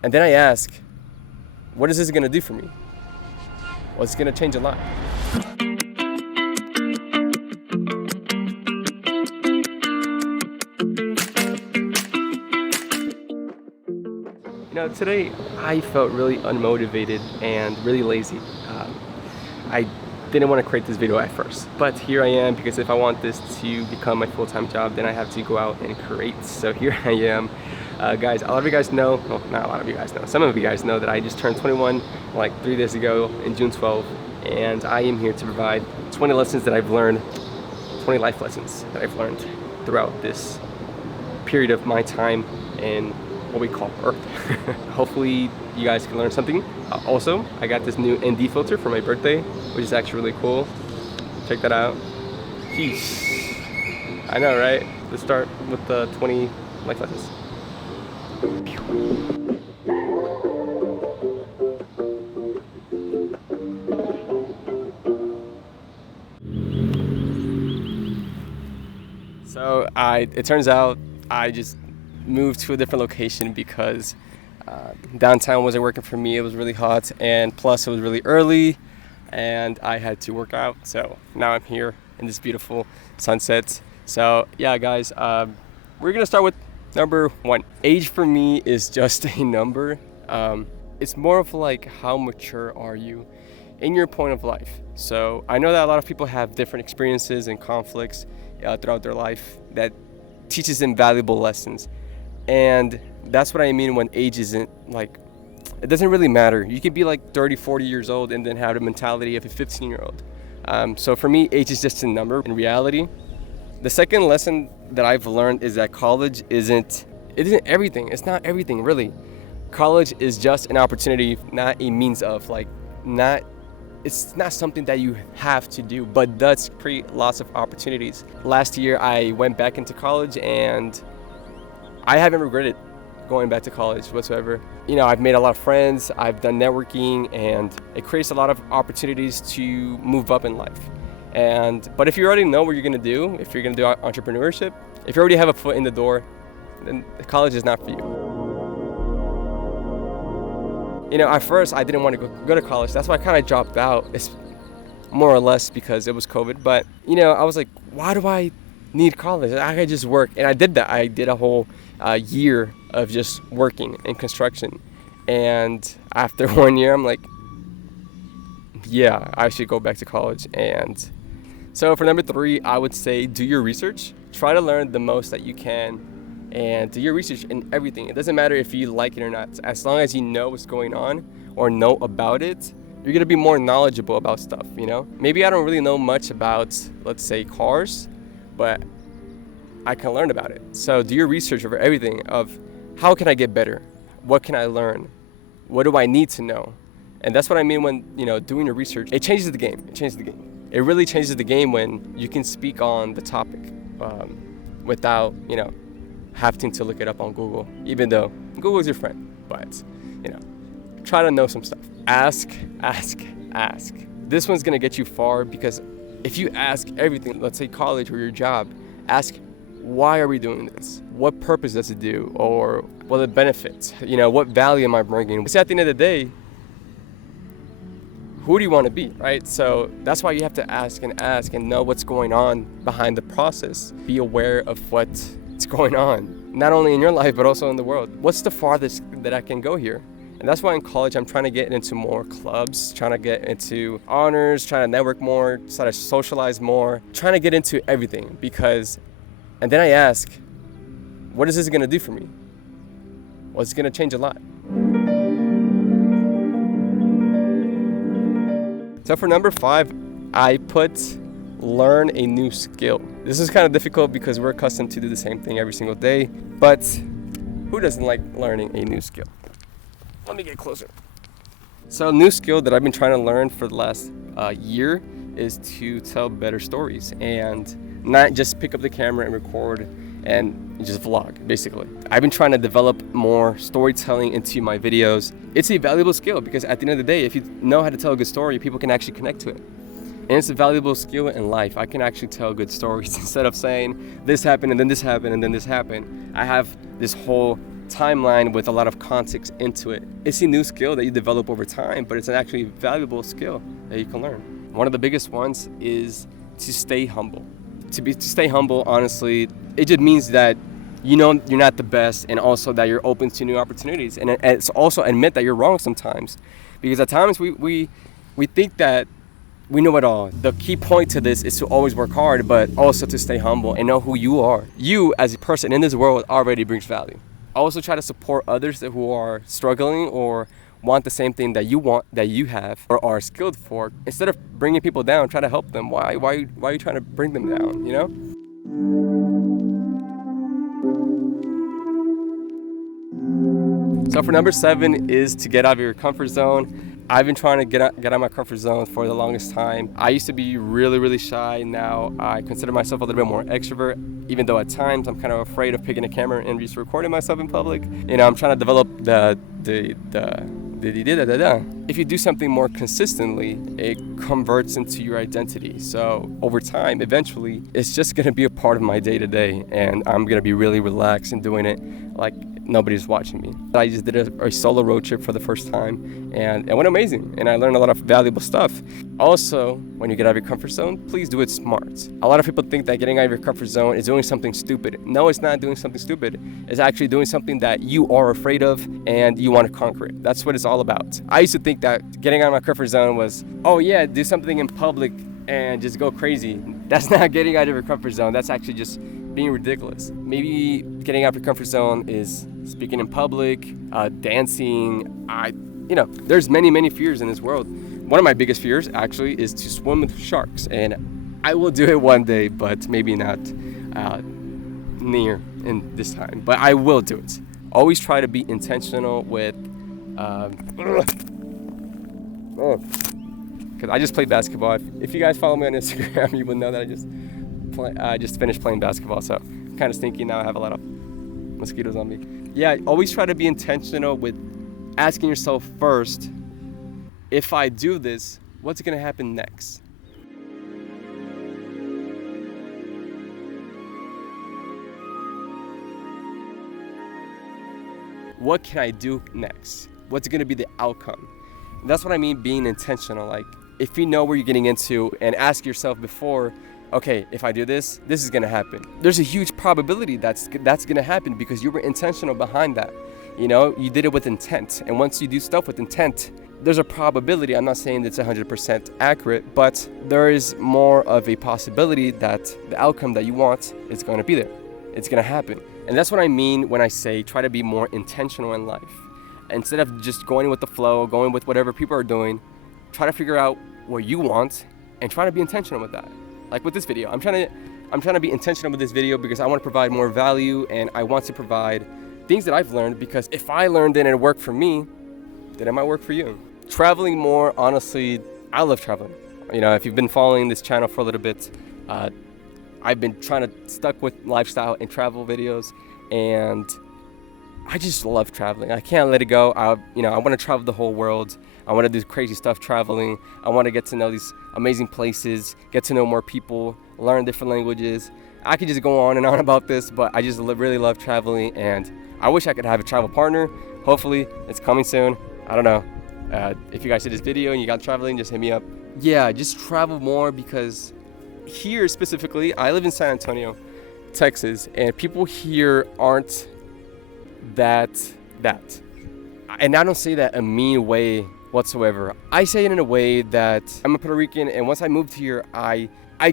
And then I ask, what is this gonna do for me? Well, it's gonna change a lot. Today I felt really unmotivated and really lazy. I didn't want to create this video at first, but here I am, because if I want this to become my full-time job, then I have to go out and create. So here I am. Guys, a lot of you guys know, well, not a lot of you guys know, some of you guys know that I just turned 21 like 3 days ago in June 12th, and I am here to provide 20 lessons that I've learned, 20 life lessons that I've learned throughout this period of my time in what we call Earth. Hopefully you guys can learn something. Also, I got this new ND filter for my birthday, which is actually really cool. Check that out. Jeez. I know, right? Let's start with the 20 life lessons. So it turns out I just moved to a different location because downtown wasn't working for me. It was really hot, and plus it was really early and I had to work out. So now I'm here in this beautiful sunset. So yeah, guys, we're gonna start with number 1. Age for me is just a number. It's more of like, how mature are you in your point of life? So I know that a lot of people have different experiences and conflicts throughout their life that teaches them valuable lessons. And that's what I mean when age isn't like, it doesn't really matter. You could be like 30, 40 years old and then have the mentality of a 15-year-old. So for me, age is just a number in reality. The second lesson that I've learned is that college isn't everything. It's not everything, really. College is just an opportunity, not a means of, it's not something that you have to do, but does create lots of opportunities. Last year, I went back into college and I haven't regretted going back to college whatsoever. I've made a lot of friends, I've done networking, and it creates a lot of opportunities to move up in life. But if you already know what you're gonna do, if you're gonna do entrepreneurship, if you already have a foot in the door, then college is not for you. At first I didn't want to go to college. That's why I kind of dropped out. It's more or less because it was COVID. But I was like, why do I need college? I could just work. And I did that. I did a whole year of just working in construction. And after 1 year, I'm like, yeah, I should go back to college. And so for number 3, I would say do your research. Try to learn the most that you can, and do your research in everything. It doesn't matter if you like it or not. As long as you know what's going on or know about it, you're gonna be more knowledgeable about stuff, Maybe I don't really know much about, let's say, cars, but I can learn about it. So do your research over everything of how can I get better? What can I learn? What do I need to know? And that's what I mean when, doing your research. It changes the game. It changes the game. It really changes the game when you can speak on the topic without, having to look it up on Google, even though Google is your friend. But, try to know some stuff. Ask. This one's gonna get you far, because if you ask everything, let's say college or your job, ask, why are we doing this? What purpose does it do? Or what are the benefits? What value am I bringing? Because at the end of the day, who do you want to be, right? So that's why you have to ask and know what's going on behind the process. Be aware of what's going on, not only in your life, but also in the world. What's the farthest that I can go here? And that's why in college, I'm trying to get into more clubs, trying to get into honors, trying to network more, try to socialize more, trying to get into everything, and then I ask, what is this gonna do for me? Well, it's gonna change a lot. So for number 5, I put learn a new skill. This is kind of difficult because we're accustomed to do the same thing every single day, but who doesn't like learning a new skill? Let me get closer. So a new skill that I've been trying to learn for the last year is to tell better stories and not just pick up the camera and record and just vlog, basically. I've been trying to develop more storytelling into my videos. It's a valuable skill because at the end of the day, if you know how to tell a good story, people can actually connect to it. And it's a valuable skill in life. I can actually tell good stories instead of saying this happened and then this happened and then this happened. I have this whole timeline with a lot of context into it. It's a new skill that you develop over time, but it's an actually valuable skill that you can learn. One of the biggest ones is to stay humble. To stay humble, honestly, it just means that you know you're not the best, and also that you're open to new opportunities. And it's also admit that you're wrong sometimes, because at times we think that we know it all. The key point to this is to always work hard, but also to stay humble and know who you are. You as a person in this world already brings value. Also try to support others who are struggling or want the same thing that you want, that you have, or are skilled for. Instead of bringing people down, try to help them. Why are you trying to bring them down, you know? So for number 7 is to get out of your comfort zone. I've been trying to get out of my comfort zone for the longest time. I used to be really shy. Now I consider myself a little bit more extrovert, even though at times I'm kind of afraid of picking a camera and just recording myself in public. You know, I'm trying to develop if you do something more consistently, it converts into your identity. So over time, eventually, it's just gonna be a part of my day-to-day, and I'm gonna be really relaxed in doing it like nobody's watching me. I just did a solo road trip for the first time, and it went amazing, and I learned a lot of valuable stuff. Also, when you get out of your comfort zone, please do it smart. A lot of people think that getting out of your comfort zone is doing something stupid. No, it's not doing something stupid. It's actually doing something that you are afraid of and you want to conquer it. That's what it's all about. I used to think that getting out of my comfort zone was, oh yeah, do something in public and just go crazy. That's not getting out of your comfort zone. That's actually just being ridiculous. Maybe getting out of your comfort zone is speaking in public, dancing. There's many fears in this world. One of my biggest fears actually is to swim with sharks, and I will do it one day, but maybe not near in this time, but I will do it. Always try to be intentional with because I just played basketball. If you guys follow me on Instagram, you will know that I just finished playing basketball, so I'm kind of stinky now. I have a lot of mosquitoes on me. Yeah, always try to be intentional with asking yourself first, if I do this, what's going to happen next? What can I do next? What's going to be the outcome? And that's what I mean being intentional. Like, if you know where you're getting into, and ask yourself before, okay, if I do this, this is gonna happen. There's a huge probability that's gonna happen because you were intentional behind that. You know, you did it with intent. And once you do stuff with intent, there's a probability. I'm not saying it's 100% accurate, but there is more of a possibility that the outcome that you want is gonna be there. It's gonna happen. And that's what I mean when I say try to be more intentional in life. Instead of just going with the flow, going with whatever people are doing, try to figure out what you want and try to be intentional with that. Like with this video, I'm trying to be intentional with this video because I want to provide more value, and I want to provide things that I've learned, because if I learned it and it worked for me, then it might work for you. Traveling more, honestly, I love traveling. You know, if you've been following this channel for a little bit, I've been trying to stuck with lifestyle and travel videos, and I just love traveling. I can't let it go. I want to travel the whole world. I want to do crazy stuff traveling. I want to get to know these amazing places, get to know more people, learn different languages. I could just go on and on about this, but I just really love traveling, and I wish I could have a travel partner. Hopefully, it's coming soon. I don't know. If you guys see this video and you got traveling, just hit me up. Yeah, just travel more, because here specifically, I live in San Antonio, Texas, and people here aren't that. And I don't say that in a mean way whatsoever. I say it in a way that I'm a Puerto Rican, and once I moved here, I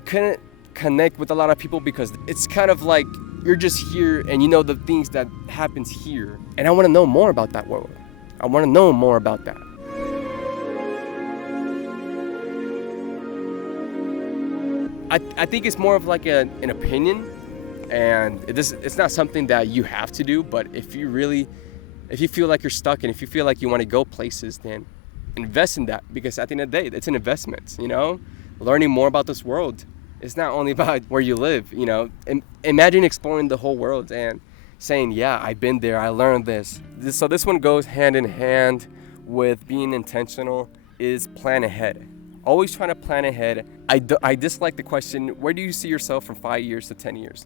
couldn't connect with a lot of people, because it's kind of like you're just here and you know the things that happens here. And I want to know more about that world. I want to know more about that. I think it's more of like an opinion, and it's not something that you have to do, but if you feel like you're stuck and if you feel like you want to go places, then invest in that, because at the end of the day, it's an investment, you know? Learning more about this world. It's not only about where you live, you know? Imagine exploring the whole world and saying, yeah, I've been there, I learned this. So this one goes hand in hand with being intentional, is plan ahead. Always trying to plan ahead. I dislike the question, where do you see yourself from 5 years to 10 years?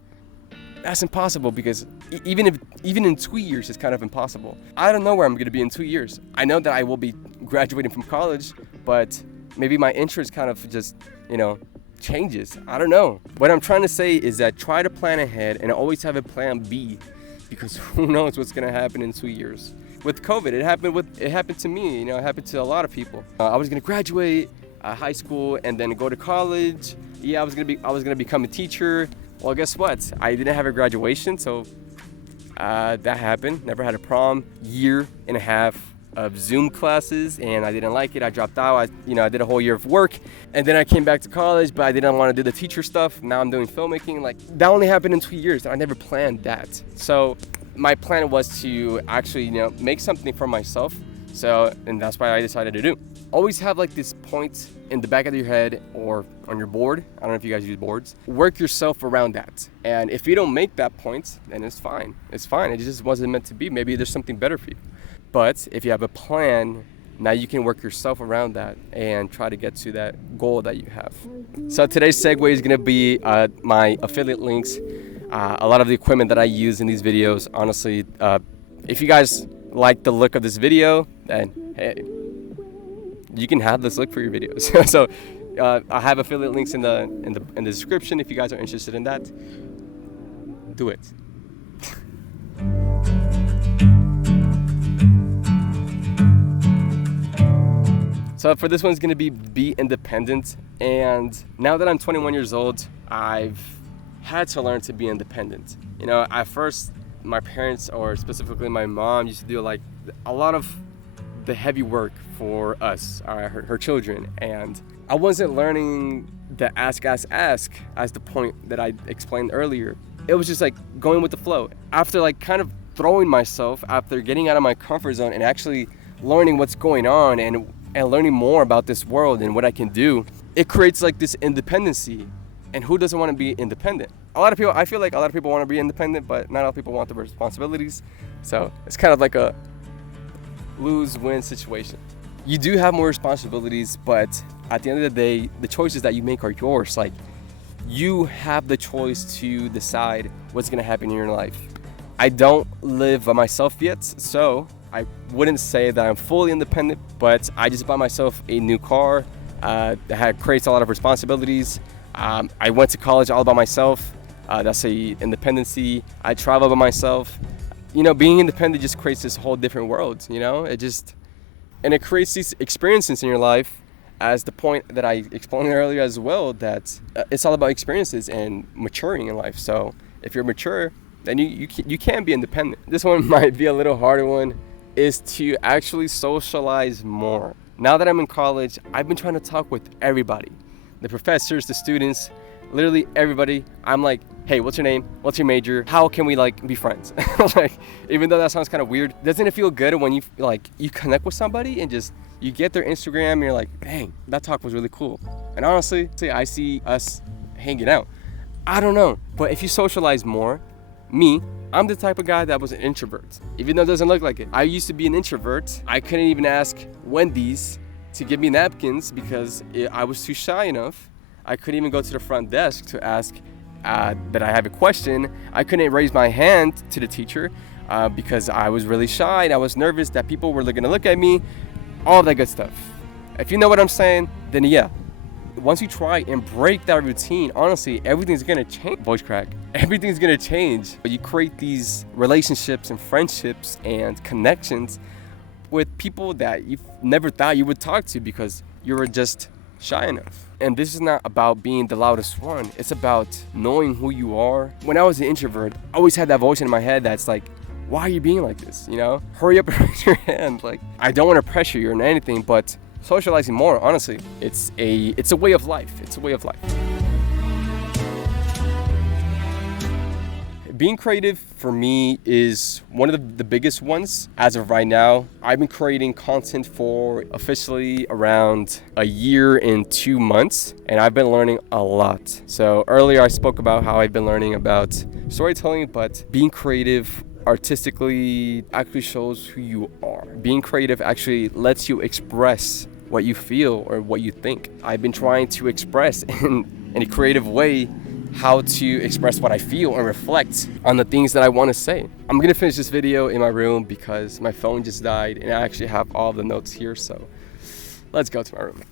That's impossible because even in 2 years, it's kind of impossible. I don't know where I'm going to be in 2 years. I know that I will be graduating from college, but maybe my interest kind of just, changes. I don't know. What I'm trying to say is that try to plan ahead and always have a plan B, because who knows what's going to happen in 2 years. With COVID, it happened to me. It happened to a lot of people. I was going to graduate high school and then go to college. Yeah, I was gonna become a teacher. Well, guess what? I didn't have a graduation, so that happened. Never had a prom. Year and a half of Zoom classes, and I didn't like it. I dropped out. I did a whole year of work, and then I came back to college, but I didn't want to do the teacher stuff. Now I'm doing filmmaking. Like, that only happened in 2 years. I never planned that. So my plan was to actually, make something for myself. And that's why I decided to do. Always have like this point in the back of your head or on your board. I don't know if you guys use boards. Work yourself around that. And if you don't make that point, then it's fine. It's fine. It just wasn't meant to be. Maybe there's something better for you. But if you have a plan, now you can work yourself around that and try to get to that goal that you have. So today's segue is going to be my affiliate links. A lot of the equipment that I use in these videos. Honestly, if you guys like the look of this video, then hey, you can have this look for your videos. So I have affiliate links in the description if you guys are interested in that. Do it. So for this one's gonna be independent. And now that I'm 21 years old, I've had to learn to be independent. At first, my parents, or specifically my mom, used to do like a lot of the heavy work for us, her children, and I wasn't learning the ask as the point that I explained earlier. It was just like going with the flow. After like kind of throwing myself, after getting out of my comfort zone and actually learning what's going on and learning more about this world and what I can do, it creates like this independency. And who doesn't want to be independent? I feel like a lot of people want to be independent, but not all people want the responsibilities. So it's kind of like a lose-win situation. You do have more responsibilities, but at the end of the day, the choices that you make are yours. Like, you have the choice to decide what's gonna happen in your life. I don't live by myself yet, so I wouldn't say that I'm fully independent, but I just bought myself a new car that creates a lot of responsibilities. I went to college all by myself. That's a independency. I travel by myself. Being independent just creates this whole different world. It creates these experiences in your life, as the point that I explained earlier as well, that it's all about experiences and maturing in life. So if you're mature, then you can be independent. This one might be a little harder one, is to actually socialize more. Now that I'm in college, I've been trying to talk with everybody. The professors, the students, literally everybody. I'm like, hey, what's your name? What's your major? How can we be friends? Like, even though that sounds kind of weird, doesn't it feel good when you connect with somebody and just you get their Instagram and you're like, dang, that talk was really cool. And honestly, I see us hanging out. I don't know, but if you socialize more, I'm the type of guy that was an introvert, even though it doesn't look like it. I used to be an introvert. I couldn't even ask Wendy's to give me napkins because I was too shy enough. I couldn't even go to the front desk to ask that I have a question. I couldn't raise my hand to the teacher because I was really shy and I was nervous that people were going to look at me, all that good stuff. If you know what I'm saying, then yeah. Once you try and break that routine, honestly, everything's going to change. Voice crack. Everything's going to change. But you create these relationships and friendships and connections with people that you never thought you would talk to because you were just shy enough. And this is not about being the loudest one. It's about knowing who you are. When I was an introvert, I always had that voice in my head that's like, why are you being like this? Hurry up and raise your hand. Like, I don't want to pressure you or anything, but socializing more, honestly, it's a way of life. It's a way of life. Being creative for me is one of the biggest ones as of right now. I've been creating content for officially around a year and 2 months, and I've been learning a lot. So earlier I spoke about how I've been learning about storytelling, but being creative artistically actually shows who you are. Being creative actually lets you express what you feel or what you think. I've been trying to express in a creative way how to express what I feel and reflect on the things that I want to say. I'm gonna finish this video in my room because my phone just died and I actually have all the notes here, so let's go to my room.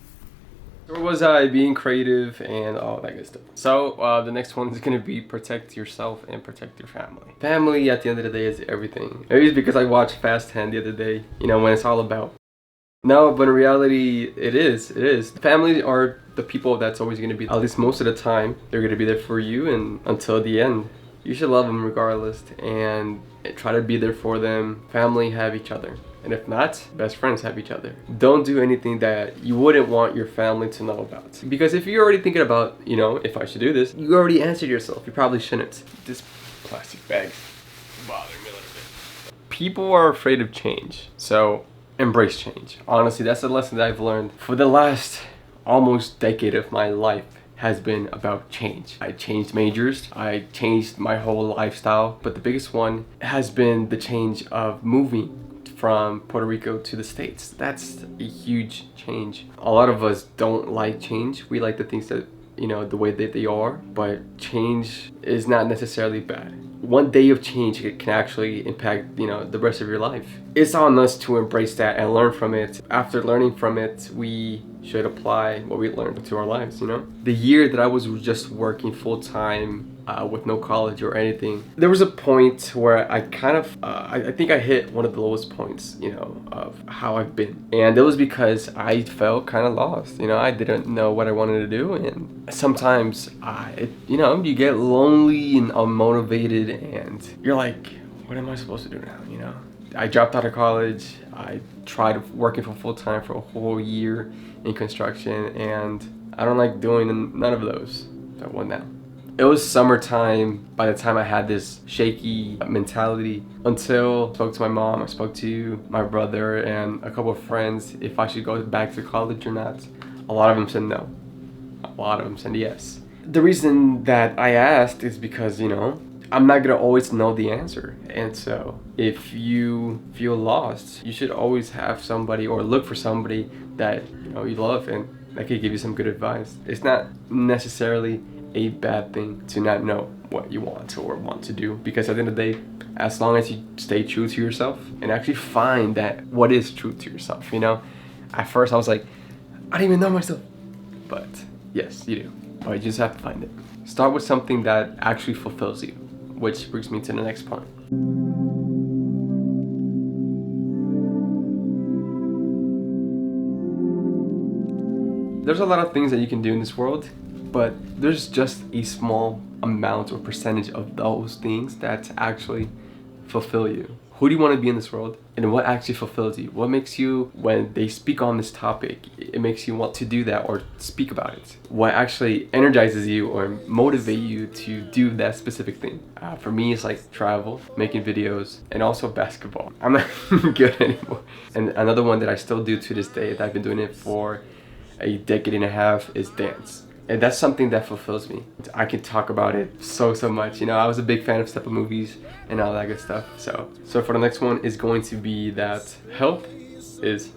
Where was I? Being creative and all that good stuff. So the next one is gonna be protect yourself and protect your family. Family at the end of the day is everything. Maybe it's because I watched Fast 10 the other day, you know, when it's all about. No, but in reality, it is. Family are the people that's always gonna be, at least most of the time, they're gonna be there for you and until the end. You should love them regardless and try to be there for them. Family have each other. And if not, best friends have each other. Don't do anything that you wouldn't want your family to know about. Because if you're already thinking about, you know, if I should do this, you already answered yourself. You probably shouldn't. This plastic bag's bothering me a little bit. People are afraid of change. So embrace change. Honestly, that's a lesson that I've learned for the last almost decade of my life. Has been about change. I changed majors, I changed my whole lifestyle, but the biggest one has been the change of moving from Puerto Rico to the States. That's a huge change. A lot of us don't like change. We like the things that, you know, the way that they are, but change is not necessarily bad. One day of change can actually impact, you know, the rest of your life. It's on us to embrace that and learn from it. After learning from it, we should apply what we learned to our lives, you know? The year that I was just working full-time with no college or anything, there was a point where I kind of, I think I hit one of the lowest points, you know, of how I've been. And it was because I felt kind of lost, you know? I didn't know what I wanted to do, and sometimes, you know, you get lonely and unmotivated and you're like, what am I supposed to do now, you know? I dropped out of college. I tried working for full-time for a whole year in construction, and I don't like doing none of those. So what now? It was summertime by the time I had this shaky mentality until I spoke to my mom, I spoke to my brother and a couple of friends if I should go back to college or not. A lot of them said no. A lot of them said yes. The reason that I asked is because, you know, I'm not gonna always know the answer. And so if you feel lost, you should always have somebody or look for somebody that, you know, you love and that could give you some good advice. It's not necessarily a bad thing to not know what you want or want to do, because at the end of the day, as long as you stay true to yourself and actually find that what is true to yourself, you know. At first I was like, I don't even know myself. But yes, you do. But you just have to find it. Start with something that actually fulfills you. Which brings me to the next point. There's a lot of things that you can do in this world, but there's just a small amount or percentage of those things that actually fulfill you. Who do you want to be in this world, and what actually fulfills you? What makes you, when they speak on this topic, it makes you want to do that or speak about it? What actually energizes you or motivate you to do that specific thing? For me, it's like travel, making videos, and also basketball. I'm not good anymore. And another one that I still do to this day, that I've been doing it for a decade and a half, is dance. And that's something that fulfills me. I can talk about it so much. You know, I was a big fan of step-up movies and all that good stuff. So for the next one is going to be that health is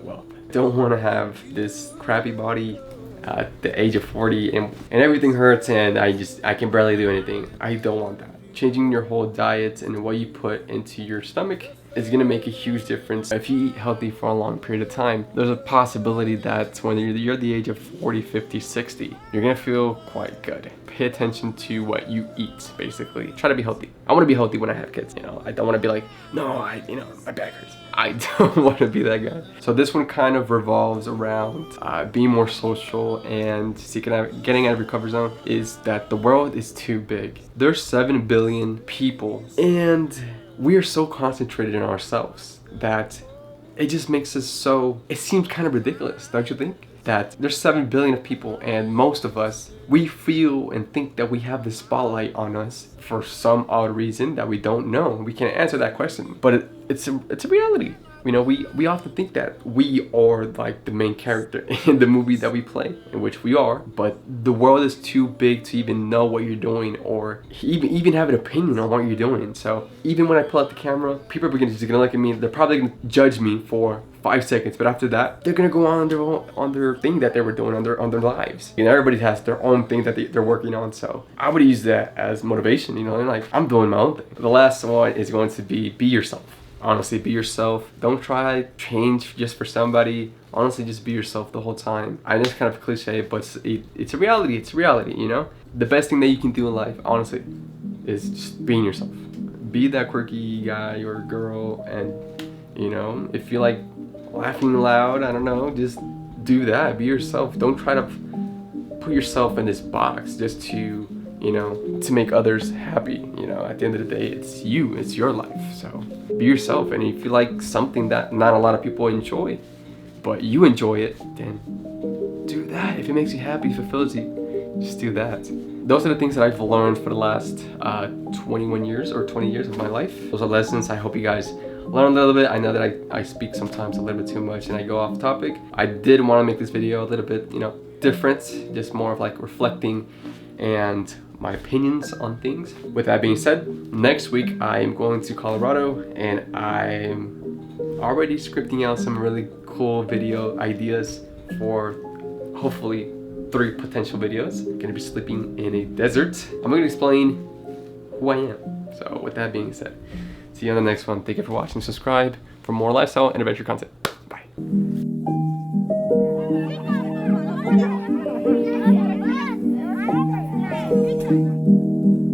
wealth. Don't want to have this crappy body at the age of 40 and everything hurts and I can barely do anything. I don't want that. Changing your whole diet and what you put into your stomach is gonna make a huge difference. If you eat healthy for a long period of time, there's a possibility that when you're the age of 40, 50, 60, you're gonna feel quite good. Pay attention to what you eat, basically. Try to be healthy. I wanna be healthy when I have kids, you know? I don't wanna be like, no, my back hurts. I don't wanna be that guy. So this one kind of revolves around being more social and getting out of your comfort zone, is that the world is too big. There's 7 billion people, and we are so concentrated in ourselves that it just makes us so, it seems kind of ridiculous, don't you think? That there's 7 billion of people, and most of us, we feel and think that we have the spotlight on us for some odd reason that we don't know. We can't answer that question, but it's a reality. You know, we often think that we are like the main character in the movie that we play, in which we are, but the world is too big to even know what you're doing or even have an opinion on what you're doing. So even when I pull out the camera, people are just gonna look at me, they're probably gonna judge me for 5 seconds, but after that, they're gonna go on their thing that they were doing on their lives. You know, everybody has their own thing that they're working on. So I would use that as motivation. You know, and like, I'm doing my own thing. The last one is going to be yourself. Honestly, be yourself. Don't try to change just for somebody. Honestly, just be yourself the whole time. I know it's kind of cliche, but it's a reality. It's a reality, you know? The best thing that you can do in life, honestly, is just being yourself. Be that quirky guy or girl, and, you know, if you like laughing loud, I don't know, just do that. Be yourself. Don't try to put yourself in this box just to, you know, to make others happy. You know, at the end of the day, it's you, it's your life. So be yourself. And if you like something that not a lot of people enjoy, but you enjoy it, then do that. If it makes you happy, fulfills you, just do that. Those are the things that I've learned for the last 21 years or 20 years of my life. Those are lessons. I hope you guys learn a little bit. I know that I speak sometimes a little bit too much and I go off topic. I did want to make this video a little bit, you know, different, just more of like reflecting and my opinions on things. With that being said, next week I'm going to Colorado and I'm already scripting out some really cool video ideas for hopefully 3 potential videos. I'm gonna be sleeping in a desert. I'm gonna explain who I am. So with that being said, see you on the next one. Thank you for watching. Subscribe for more lifestyle and adventure content. Bye. Thank you.